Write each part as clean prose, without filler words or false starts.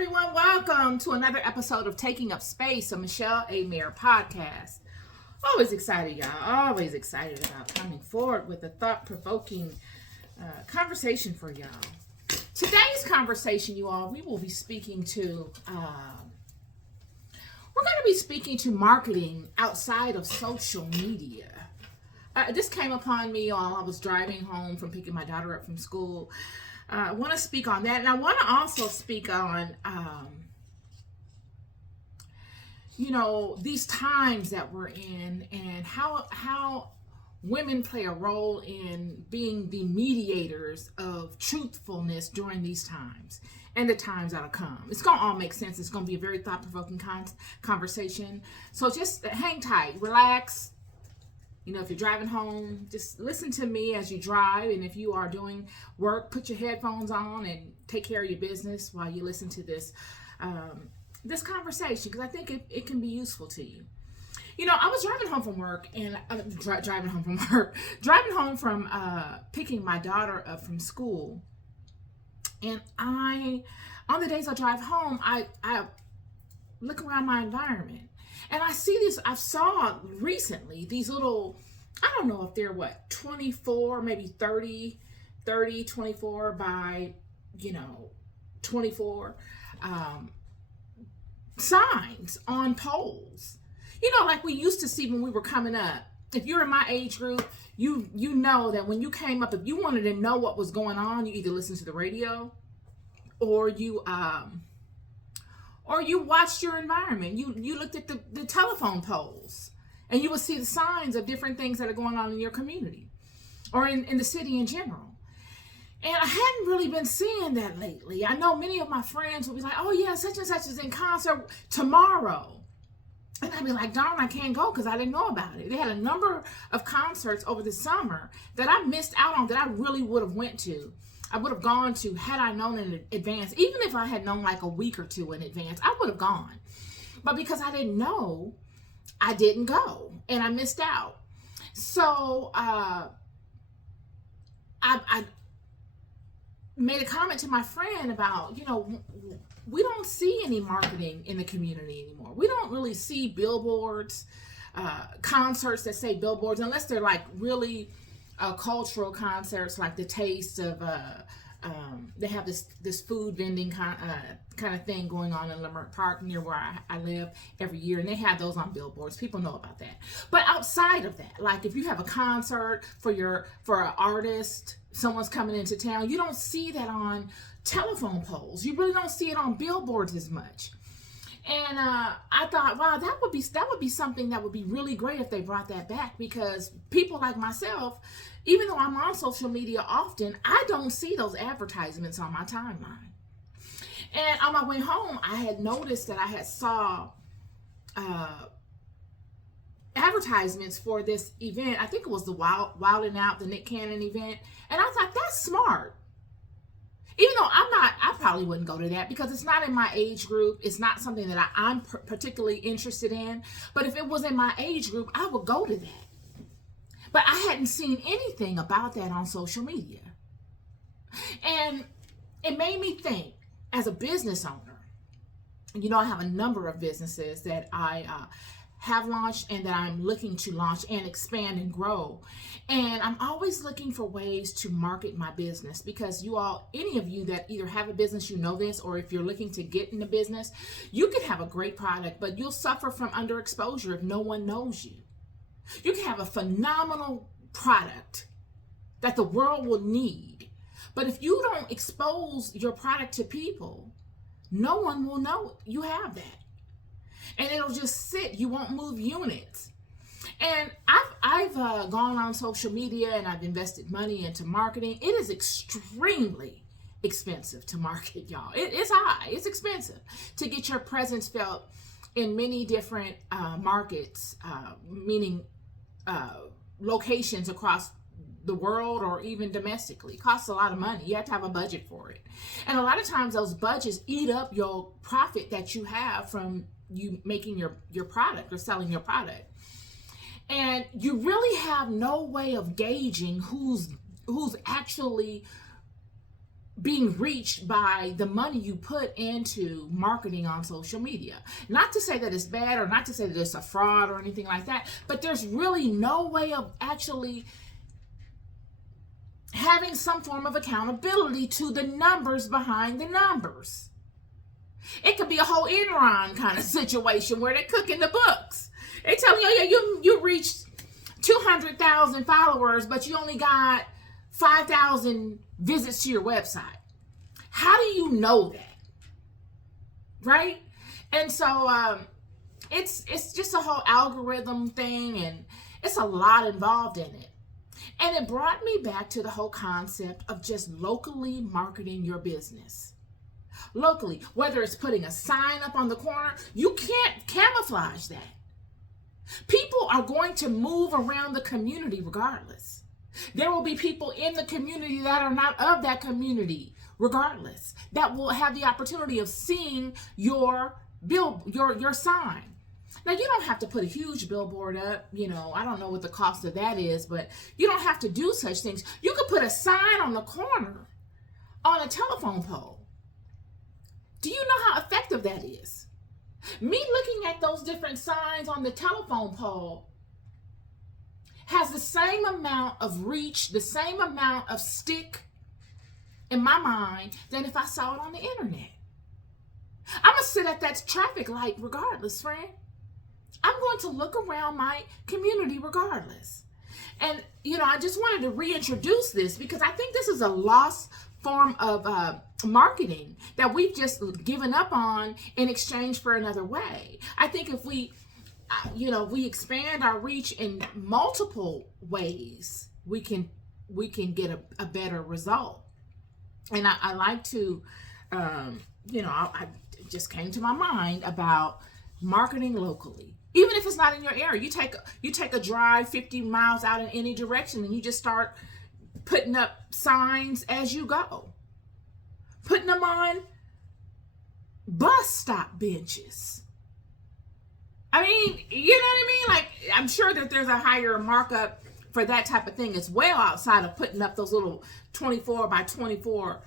everyone. Welcome to another episode of Taking Up Space, a Michelle A. Mayer podcast. Always excited, y'all. Always excited about coming forward with a thought-provoking conversation for y'all. Today's conversation, you all, we will be speaking to, we're going to be speaking to marketing outside of social media. This came upon me while I was driving home from picking my daughter up from school. I want to speak on that, and I want to also speak on, these times that we're in and how women play a role in being the mediators of truthfulness during these times and the times that'll come. It's going to all make sense. It's going to be a very thought-provoking conversation. So just hang tight, relax. If you're driving home, just listen to me as you drive. And if you are doing work, put your headphones on and take care of your business while you listen to this this conversation, because I think it can be useful to you. I was driving home from work and driving home from picking my daughter up from school. And on the days I drive home, I look around my environment. And I saw recently these little, I don't know if they're 24, maybe 30, 24 by, 24 signs on poles. Like we used to see when we were coming up. If you're in my age group, you know that when you came up, if you wanted to know what was going on, you either listened to the radio or you watched your environment. You looked at the telephone poles and you would see the signs of different things that are going on in your community or in the city in general. And I hadn't really been seeing that lately. I know many of my friends would be like, oh yeah, such and such is in concert tomorrow. And I'd be like, darn, I can't go because I didn't know about it. They had a number of concerts over the summer that I missed out on that I really would have went to. I would have gone to had I known in advance. Even if I had known like a week or two in advance, I would have gone. But because I didn't know, I didn't go and I missed out. So I made a comment to my friend about, we don't see any marketing in the community anymore. We don't really see billboards, concerts that say billboards, unless they're like really cultural concerts like the Taste of they have this food vending kind of thing going on in Leimert Park near where I live every year, and they have those on billboards. People know about that. But outside of that, like if you have a concert for an artist, someone's coming into town, you don't see that on telephone poles. You really don't see it on billboards as much. And I thought, wow, that would be something that would be really great if they brought that back, because people like myself, even though I'm on social media often, I don't see those advertisements on my timeline. And on my way home, I had noticed that I had saw advertisements for this event. I think it was the Wild 'N Out, the Nick Cannon event. And I thought, that's smart. Even though I probably wouldn't go to that because it's not in my age group. It's not something that I'm particularly interested in. But if it was in my age group, I would go to that. But I hadn't seen anything about that on social media. And it made me think, as a business owner, I have a number of businesses that I have launched and that I'm looking to launch and expand and grow. And I'm always looking for ways to market my business, because any of you that either have a business, this, or if you're looking to get into business, you can have a great product, but you'll suffer from underexposure if no one knows you. You can have a phenomenal product that the world will need, but if you don't expose your product to people, no one will know you have that. And it'll just sit. You won't move units. And I've gone on social media and I've invested money into marketing. It is extremely expensive to market, y'all. It's high. It's expensive to get your presence felt in many different markets, meaning locations across the world or even domestically. It costs a lot of money. You have to have a budget for it. And a lot of times those budgets eat up your profit that you have from you making your product or selling your product. And you really have no way of gauging who's actually being reached by the money you put into marketing on social media. Not to say that it's bad, or not to say that it's a fraud or anything like that, but there's really no way of actually having some form of accountability to the numbers behind the numbers. It could be a whole Enron kind of situation where they're cooking the books. They tell you, yeah, you reached 200,000 followers, but you only got 5,000 visits to your website. How do you know that? Right? And so it's just a whole algorithm thing, and it's a lot involved in it. And it brought me back to the whole concept of just locally marketing your business. Locally, whether it's putting a sign up on the corner, you can't camouflage that. People are going to move around the community regardless. There will be people in the community that are not of that community regardless, that will have the opportunity of seeing your sign. Now, you don't have to put a huge billboard up. I don't know what the cost of that is, but you don't have to do such things. You could put a sign on the corner on a telephone pole. Do you know how effective that is? Me looking at those different signs on the telephone pole has the same amount of reach, the same amount of stick in my mind than if I saw it on the internet. I'm going to sit at that traffic light regardless, friend. I'm going to look around my community regardless. And, I just wanted to reintroduce this because I think this is a lost form of marketing that we've just given up on in exchange for another way. I think if we expand our reach in multiple ways, we can get a better result. And I like to, I just came to my mind about marketing locally. Even if it's not in your area, you take a drive 50 miles out in any direction, and you just start putting up signs as you go. Putting them on bus stop benches. I mean, you know what I mean? Like, I'm sure that there's a higher markup for that type of thing as well, outside of putting up those little 24 by 24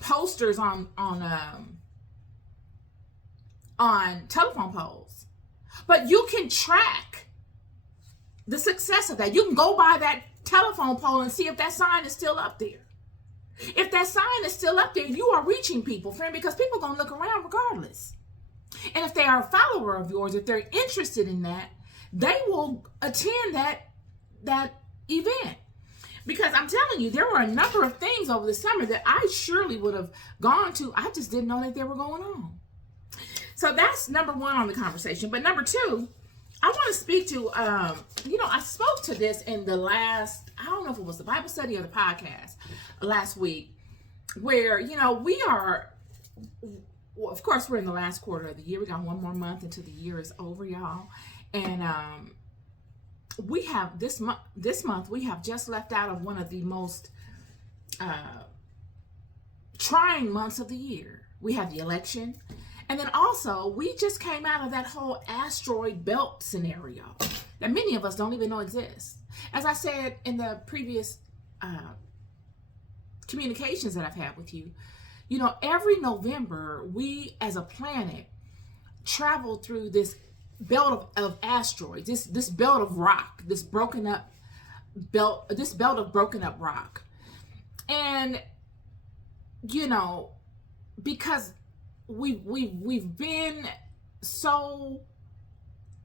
posters on telephone poles. But you can track the success of that. You can go by that telephone pole and see if that sign is still up there. If that sign is still up there, you are reaching people, friend, because people are going to look around regardless. And if they are a follower of yours, if they're interested in that, they will attend that event. Because I'm telling you, there were a number of things over the summer that I surely would have gone to. I just didn't know that they were going on. So that's number one on the conversation. But number two, I want to speak to, I spoke to this in the last, I don't know if it was the Bible study or the podcast last week, where, we are, well, of course, we're in the last quarter of the year. We got one more month until the year is over, y'all. And we have this month, we have just left out of one of the most trying months of the year. We have the election. And then also, we just came out of that whole asteroid belt scenario that many of us don't even know exists. As I said in the previous communications that I've had with you, every November, we as a planet travel through this belt of asteroids, this belt of rock, this belt of broken up rock. And, because we've been so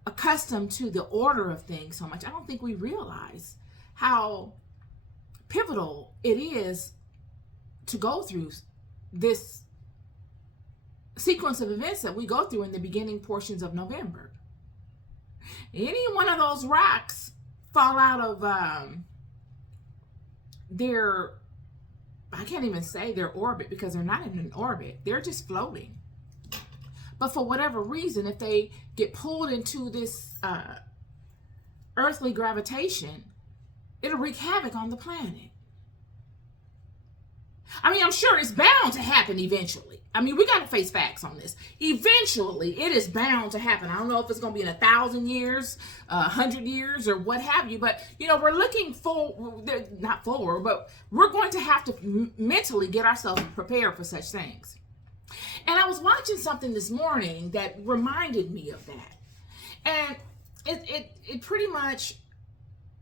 accustomed to the order of things so much, I don't think we realize how pivotal it is to go through this sequence of events that we go through in the beginning portions of November. Any one of those rocks fall out of their, I can't even say their orbit, because they're not in an orbit. They're just floating. But for whatever reason, if they get pulled into this earthly gravitation, it'll wreak havoc on the planet. I mean, I'm sure it's bound to happen eventually. I mean, we got to face facts on this. Eventually, it is bound to happen. I don't know if it's going to be in 1,000 years, 100 years, or what have you. But, we're looking not forward, but we're going to have to mentally get ourselves prepared for such things. And I was watching something this morning that reminded me of that. And it pretty much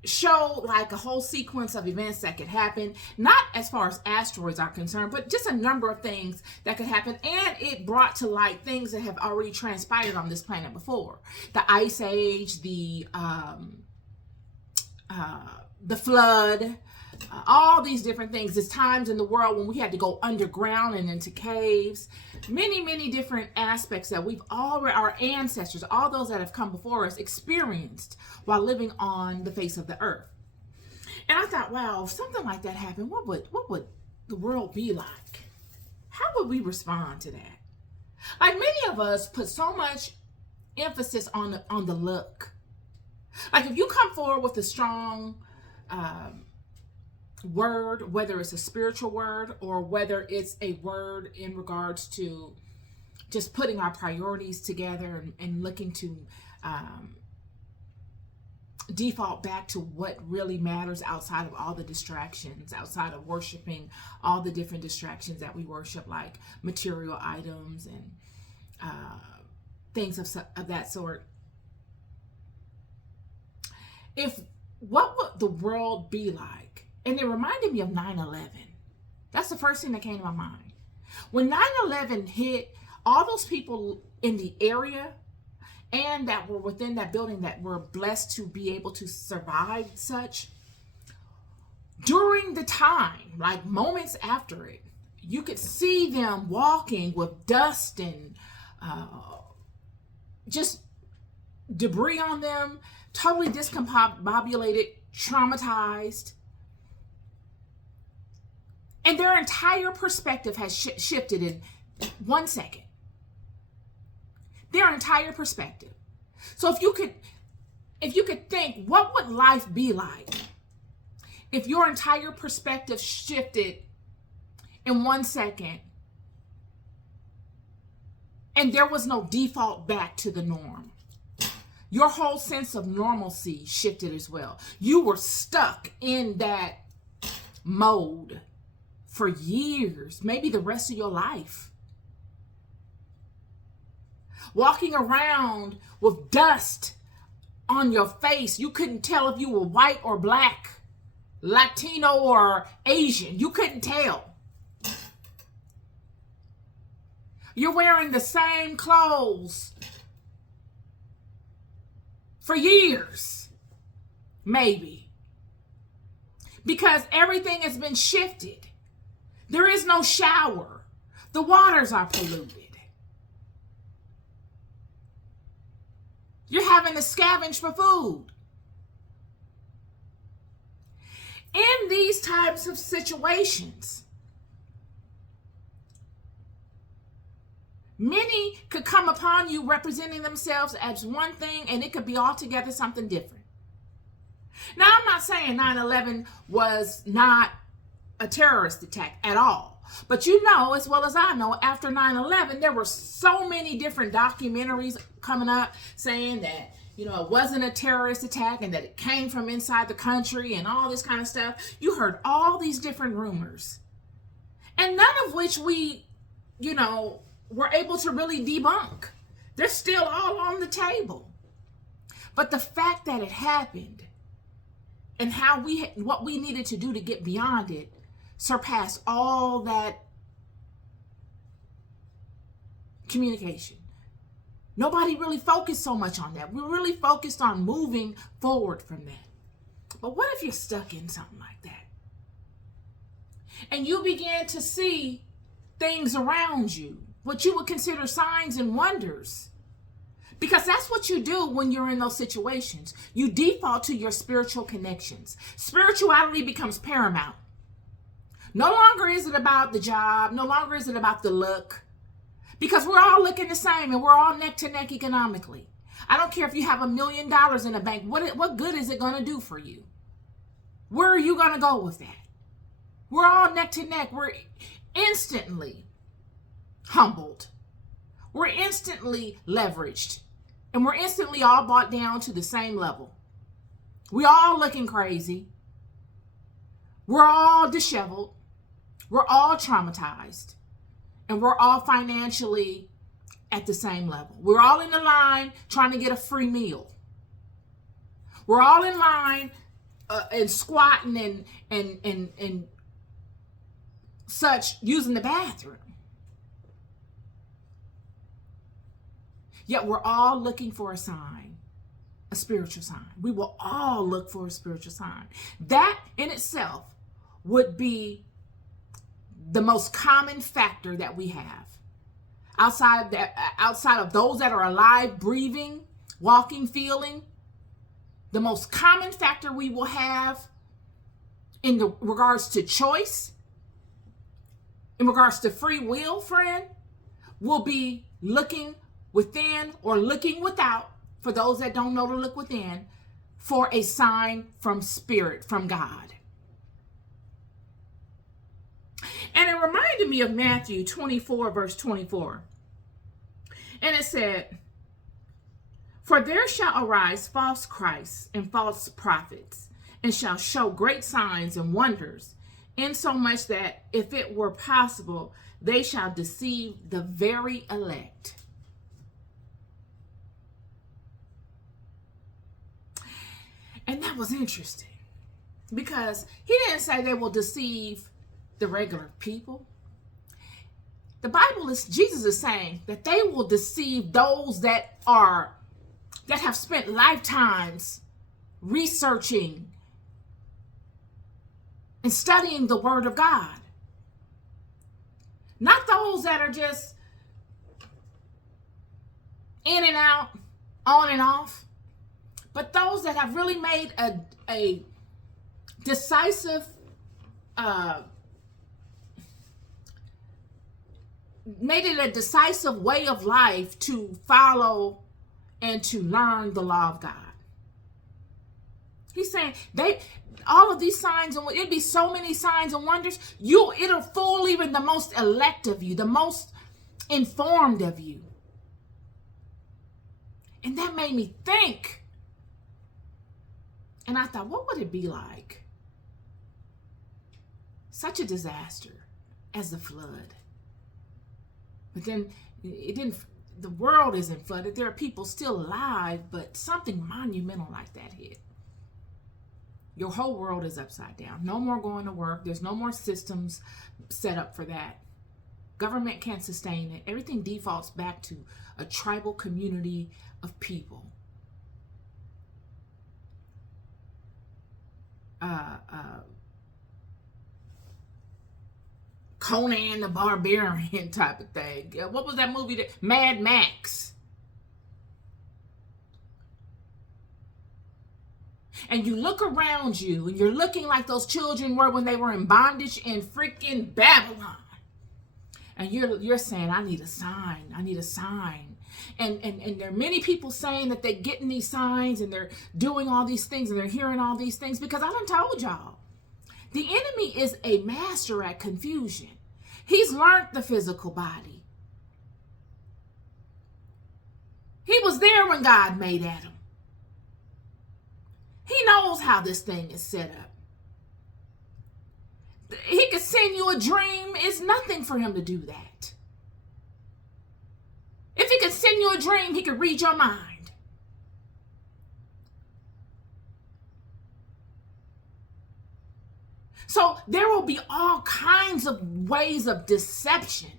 showed like a whole sequence of events that could happen, not as far as asteroids are concerned, but just a number of things that could happen. And it brought to light things that have already transpired on this planet before. The Ice Age, the flood, all these different things. There's times in the world when we had to go underground and into caves. Many, many different aspects that our ancestors, all those that have come before us, experienced while living on the face of the earth. And I thought, wow, if something like that happened, what would the world be like? How would we respond to that? Like, many of us put so much emphasis on the look. Like, if you come forward with a strong word, whether it's a spiritual word or whether it's a word in regards to just putting our priorities together and looking to default back to what really matters outside of all the distractions, outside of worshiping all the different distractions that we worship, like material items and things of that sort. What would the world be like? And it reminded me of 9/11. That's the first thing that came to my mind. When 9/11 hit, all those people in the area and that were within that building that were blessed to be able to survive such, during the time, like moments after it, you could see them walking with dust and just debris on them, totally discombobulated, traumatized. And their entire perspective has shifted in 1 second. Their entire perspective. So if you could think, what would life be like if your entire perspective shifted in 1 second and there was no default back to the norm? Your whole sense of normalcy shifted as well. You were stuck in that mode for years, maybe the rest of your life. Walking around with dust on your face. You couldn't tell if you were white or black, Latino or Asian. You couldn't tell. You're wearing the same clothes for years, maybe, because everything has been shifted. There is no shower. The waters are polluted. You're having to scavenge for food. In these types of situations, many could come upon you representing themselves as one thing, and it could be altogether something different. Now, I'm not saying 9/11 was not a terrorist attack at all. But you know, as well as I know, after 9/11, there were so many different documentaries coming up saying that, it wasn't a terrorist attack and that it came from inside the country and all this kind of stuff. You heard all these different rumors. And none of which we, were able to really debunk. They're still all on the table. But the fact that it happened and what we needed to do to get beyond it surpassed all that communication. Nobody really focused so much on that. We're really focused on moving forward from that. But what if you're stuck in something like that? And you began to see things around you, what you would consider signs and wonders. Because that's what you do when you're in those situations. You default to your spiritual connections. Spirituality becomes paramount. No longer is it about the job. No longer is it about the look. Because we're all looking the same and we're all neck to neck economically. I don't care if you have $1 million in the bank. What good is it going to do for you? Where are you going to go with that? We're all neck to neck. We're instantly humbled. We're instantly leveraged. And we're instantly all brought down to the same level. We all looking crazy. We're all disheveled. We're all traumatized. And we're all financially at the same level. We're all in the line trying to get a free meal. We're all in line and squatting and such, using the bathroom. Yet we're all looking for a sign, a spiritual sign. We will all look for a spiritual sign. That in itself would be the most common factor that we have. Outside of those that are alive, breathing, walking, feeling, the most common factor we will have in the regards to choice, in regards to free will, friend, will be looking within or looking without, for those that don't know to look within, for a sign from spirit, from God. And it reminded me of Matthew 24, verse 24. And it said, "For there shall arise false Christs and false prophets, and shall show great signs and wonders, insomuch that if it were possible, they shall deceive the very elect." And that was interesting, because he didn't say they will deceive the regular people. The Bible is, Jesus is saying that they will deceive those that have spent lifetimes researching and studying the Word of God. Not those that are just in and out, on and off, but those that have really made a decisive made it a decisive way of life to follow and to learn the law of God. He's saying all of these signs, and it'd be so many signs and wonders, it'll fool even the most elect of you, the most informed of you. And that made me think. And I thought, what would it be like? Such a disaster as the flood. But then the world isn't flooded. There are people still alive, but something monumental like that hit. Your whole world is upside down. No more going to work. There's no more systems set up for that. Government can't sustain it. Everything defaults back to a tribal community of people. Conan the Barbarian type of thing. What was that movie? Mad Max. And you look around you, and you're looking like those children were when they were in bondage in freaking Babylon. And you're saying, I need a sign. I need a sign. And there are many people saying that they're getting these signs, and they're doing all these things, and they're hearing all these things, because I done told y'all. The enemy is a master at confusion. He's learned the physical body. He was there when God made Adam. He knows how this thing is set up. He could send you a dream. It's nothing for him to do that. If he could send you a dream, he could read your mind. So there will be all kinds of ways of deception.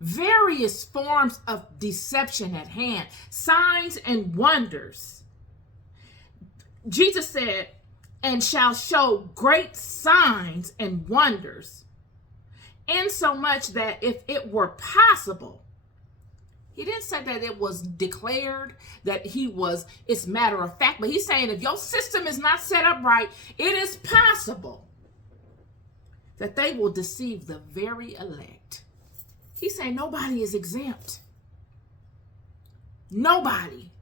Various forms of deception at hand. Signs and wonders. Jesus said, and shall show great signs and wonders, insomuch that if it were possible, he didn't say that it was declared, that it's matter of fact, but he's saying if your system is not set up right, it is possible that they will deceive the very elect. He's saying nobody is exempt. Nobody.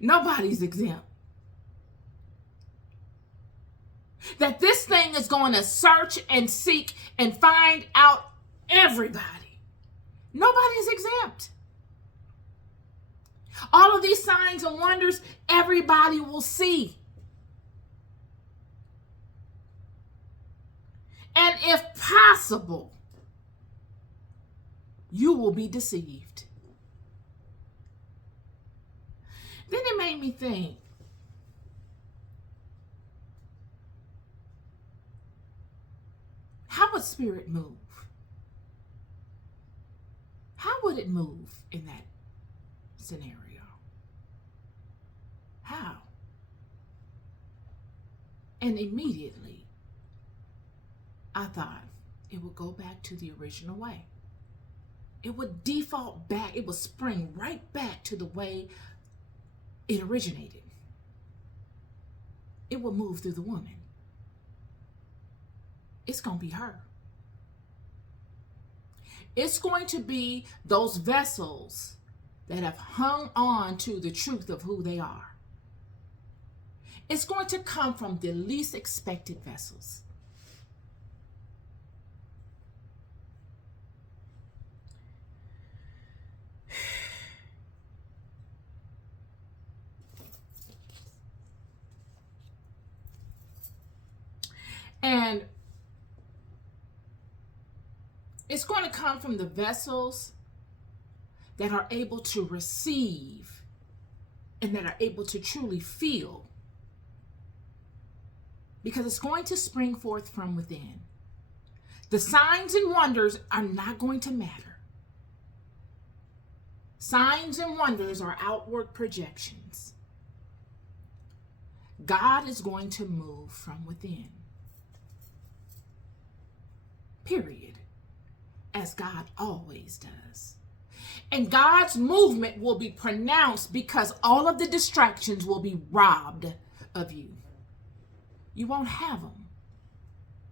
Nobody's exempt. that this thing is going to search and seek and find out everybody. Nobody's exempt. All of these signs and wonders, everybody will see. And if possible, you will be deceived. Then it made me think, how would spirit move? How would it move in that scenario? How? And immediately, I thought it would go back to the original way. It would default back. It would spring right back to the way it originated. It will move through the woman. It's going to be her. It's going to be those vessels that have hung on to the truth of who they are. It's going to come from the least expected vessels. And it's going to come from the vessels that are able to receive and that are able to truly feel. Because it's going to spring forth from within. The signs and wonders are not going to matter. Signs and wonders are outward projections. God is going to move from within. Period. As God always does. And God's movement will be pronounced because all of the distractions will be robbed of you. You won't have them.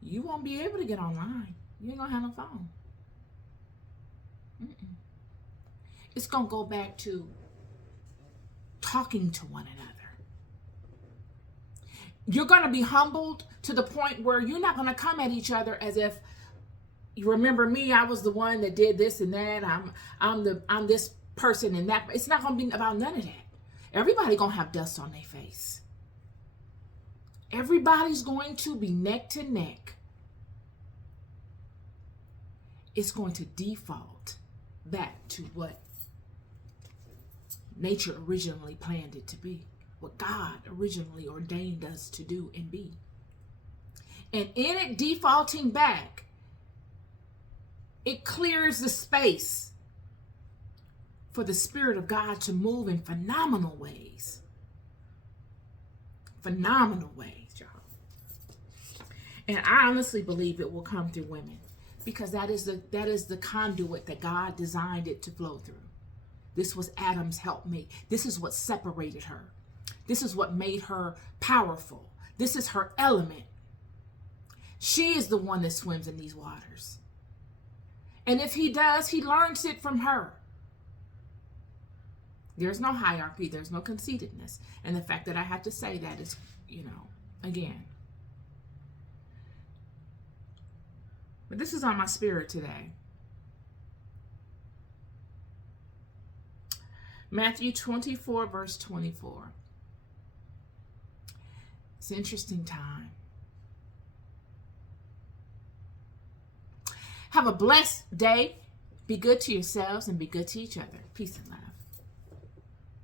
You won't be able to get online. You ain't going to have no phone. It's going to go back to talking to one another. You're going to be humbled to the point where you're not going to come at each other as if, you remember me, I was the one that did this and that. I'm this person and that. It's not going to be about none of that. Everybody going to have dust on their face. Everybody's going to be neck to neck. It's going to default back to what nature originally planned it to be. What God originally ordained us to do and be. And in it defaulting back, it clears the space for the Spirit of God to move in phenomenal ways. Phenomenal ways, y'all. And I honestly believe it will come through women, because that is the conduit that God designed it to flow through. This was Adam's helpmate. This is what separated her. This is what made her powerful. This is her element. She is the one that swims in these waters. And if he does, he learns it from her. There's no hierarchy. There's no conceitedness. And the fact that I have to say that is, again. But this is on my spirit today. Matthew 24, verse 24. It's an interesting time. Have a blessed day. Be good to yourselves and be good to each other. Peace and love.